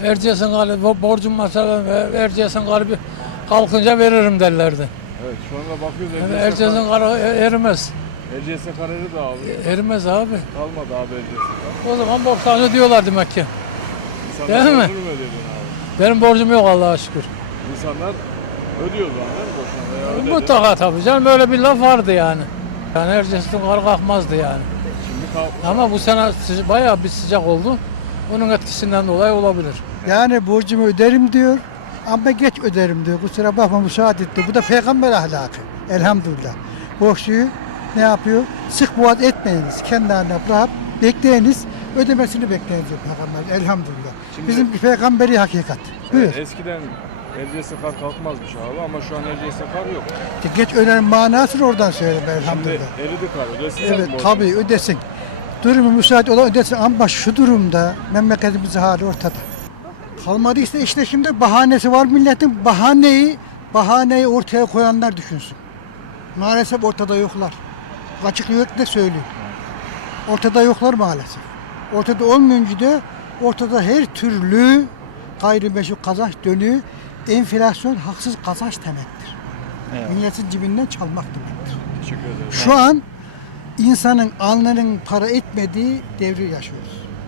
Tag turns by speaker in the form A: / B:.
A: Erciyes'in galibi borcum varsa Erciyes'in galibi kalkınca veririm derlerdi.
B: Evet şu anda bakıyoruz
A: Yani Erciyes'in galibi erimez.
B: Erciyes'e kararı da abi.
A: Erimez abi.
B: Kalmadı abi Erciyes'e.
A: O zaman borçlanıyor diyorlar demek ki.
B: İnsanlar
A: Değil mi?
B: borcunu mu ödüyordun abi?
A: Benim borcum yok Allah'a şükür.
B: İnsanlar ödüyor zaman değil mi boşuna veya ödedi.
A: Mutlaka tabii canım, böyle bir laf vardı yani. Yani Erciyes'in karı kalkmazdı yani.
B: Şimdi kalkmış.
A: Ama bu sene bayağı bir sıcak oldu. Onun etkisinden dolayı olabilir.
C: Yani borcumu öderim diyor ama geç öderim diyor. Kusura bakma müsaade etti. Bu da peygamber ahlakı. Elhamdülillah. Borçluyu ne yapıyor? Sık boğaz etmeyiniz. Kendi haline bırakıp bekleyiniz. Ödemesini bekleyiniz diyor peygamber. Elhamdülillah.
B: Şimdi-
C: Bizim peygamberi hakikat. Buyur.
B: Evet, eskiden Erciyes'e kar kalkmazmış abi ama şu an Erciyes'e kar yok.
C: Geç öderim manasını oradan söyleyeyim
B: Şimdi
C: elhamdülillah.
B: eridi kar. Ödesin mi
C: Evet
B: borcunu?
C: tabii ödesin. Durumu müsait olan ödesin ama şu durumda memleketimizin hali ortada. Kalmadıysa işte şimdi bahanesi var milletin, bahaneyi ortaya koyanlar düşünsün. Maalesef ortada yoklar. Açık yürekle söylüyor. Ortada yoklar maalesef. Ortada olmayınca da ortada her türlü gayrimeşru kazanç dönüyor. Enflasyon haksız kazanç demektir.
B: Evet.
C: Milletin cibinden çalmak demektir.
B: Teşekkür ederim.
C: Şu an insanın alnının para etmediği devri yaşıyoruz.